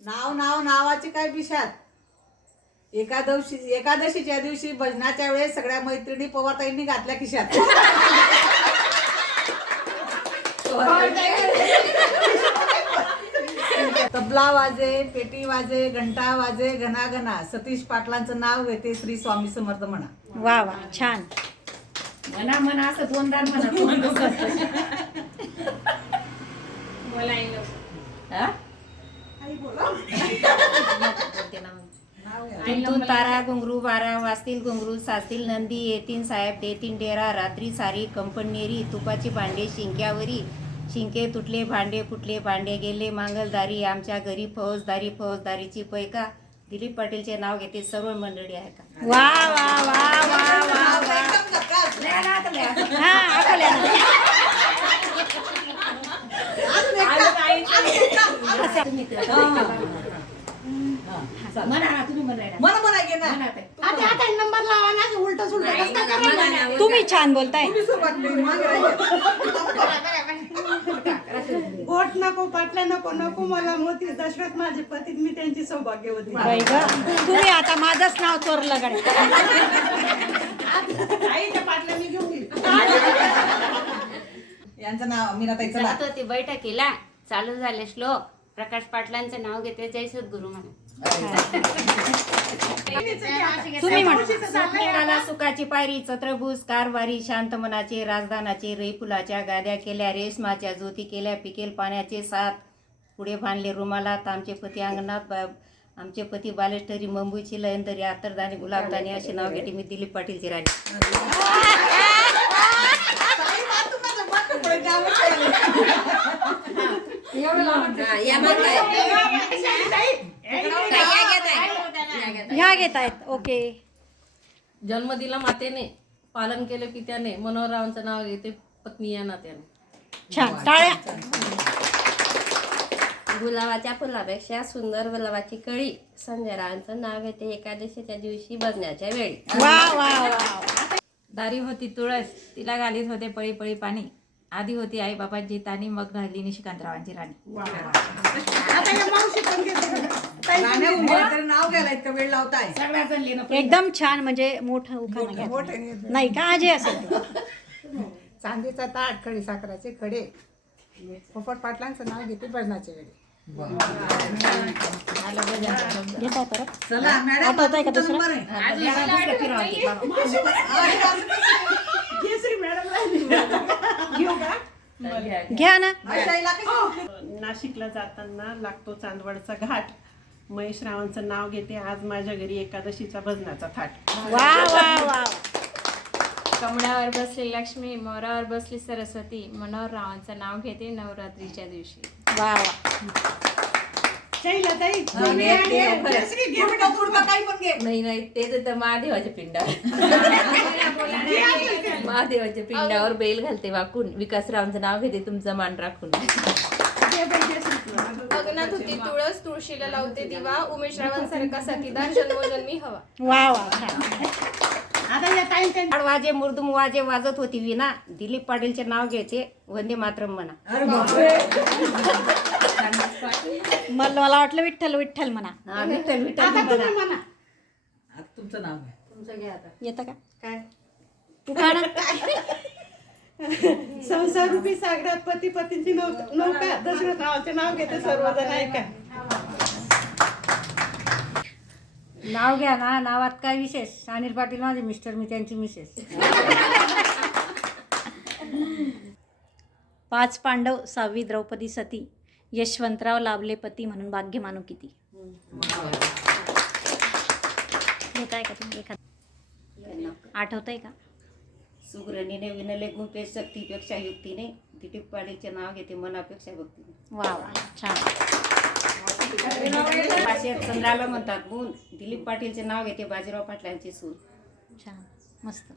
नाव नाव नावाचे काय पिशात एकादशी एकादशीच्या दिवशी भजनाच्या वेळेस सगळ्या मैत्रिणी पवारताईंनी घातल्या खिशात. तबला वाजे पेटी वाजे घंटा वाजे घना घना सतीश पाटलांचं नाव घेते श्री स्वामी समर्थ म्हणा. वा वा छान. म्हणा म्हणा असं दोनदा म्हणा हा? तारा घुंगरू बारा वाजतील घुंगरू साजतील नंदी येतीन साहेब देतीन डेरा रात्री सारी कंपनेरी तुपाची भांडे शिंक्यावरी शिंके तुटले भांडे फुटले भांडे गेले मांगलदारी आमच्या घरी फौजदारी फौजदारीची पैका. दिलीप पाटीलचे नाव घेते सर्व मंडळी आहे का? वा वा वा वा वा वा. हा. तुम्ही म्हणायला ना. आता आता नंबर लावा ना उलट सुलट. तुम्ही छान बोलताय. गोट नको पाटल्या नको नको मला मोती दशरथ माझे पती मी त्यांची सौभाग्यवती बाई ग तुम्ही आता माझंच नाव चोरलं आईच्या पाटल्या मी घेऊन गेली. यांचं नाव मीनाताई चला. चालत होती बैठकीला. चालू झाले श्लोक. प्रकाश पाटलांचं नाव घेते जय सद्गुरु म्हणून. तुम्ही म्हणा सुखाची पायरी छत्रभूस कारभारी शांत मनाचे राजधानाचे रईफुलाच्या गाद्या केल्या रेशमाच्या ज्योती केल्या पिकेल पाण्याचे साथ पुढे बांधले रुमालात आमचे पती अंगणात बा- आमचे पती बालेश्वरी मुंबईची लयंदरी आतरदानी गुलाबदानी असे नाव घेते मी दिलीप पाटीलची राणी. ह्या घेत आहेत ओके. जन्म दिला मातेने पालन केले पित्याने. मनोहररावांचं नाव घेते पत्नी या नात्याने. छान. टाळ्या गुलाबाच्या फुलापेक्षा सुंदर गुलाबाची कळी संजय रावांचं नाव घेते एकादशीच्या दिवशी बघण्याच्या वेळी. वा वा वा. दारी होती तुळस. तिला घालीत होते पळी पळी पाणी. आधी होती आई बाबांची तानी मग घालली निशिकांतरावांची राणी. आता या मावशी पण घेते गाण्या उभं तर नाव घ्यायला इतका वेळ लावताय. एकदम छान म्हणजे मोठं उखाणं घ्या नाही का? असेल ते. चांदीचा ताट खडी साखराचे खडे. पोपट पाटलांचं नाव घेते भजनाचे वेळे घेताय परत? चला मॅडम आठवतंय का तुमचा दुसरं? नंबर आहे जरा दुसरं फिरवायची का? केसरी मॅडम घेऊ का घ्या ना. कशी नाशिकला जाताना लागतो चांदवडचा घाट. महेश रावांचं नाव घेते आज माझ्या घरी एकादशीचा भजनाचा थाट. वा वा वा. कमळावर बसली लक्ष्मी मोरावर बसली सरस्वती मनोहर रावांचं नाव घेते नवरात्रीच्या दिवशी. वा वा. शैला ताई केसरी घे बेटा, तुडका काही पण घे नाही नाही ते तर महादेवाच्या पिंडावर. महादेवाच्या पिंडावर बेल घालते वाकून. विकासरावांचं नाव घेते तुमचं मान राखून. अगनात होती तुळस तुळशीला लावते दिवा. उमेश रावांसारखा साथीदार जन्मोजन्मी हवा. वा वा आता या ताई वाजे मुर्दुम वाजे वाजत होती विना दिलीप पाटीलचे नाव घ्यायचे. वंदे मातरम म्हणा. अरे बापरे. मला मला वाटलं विठ्ठल विठ्ठल म्हणा. हा विठ्ठल विठ्ठल आता म्हणा. तुम्ही म्हणा. आता तुमचं नाव आहे येतं का? काय? उखाणं संसार रूपी सागरात पती पतींची नौ- नौका दशरथ रावाचे नाव घेते सर्वजण ऐका. नाव घ्या ना नावात काय विशेष? अनिल पाटील माझे मिस्टर मी त्यांची मिसेस. पाच पांडव सहावी द्रौपदी सती. यशवंतराव लाभले पती म्हणून भाग्य मानू किती? घेताय का तुम्ही एखाद? आठवतंय का? सुगरणीने विनले गुंपे शक्तीपेक्षा युक्तीने दिलीप पाटीलचे नाव घेते मनापेक्षा भक्तीने वा वा छान. भाषेत चंद्राला म्हणतात गुण दिलीप पाटीलचे नाव घेते बाजीराव पाटलांची सून. छान मस्त.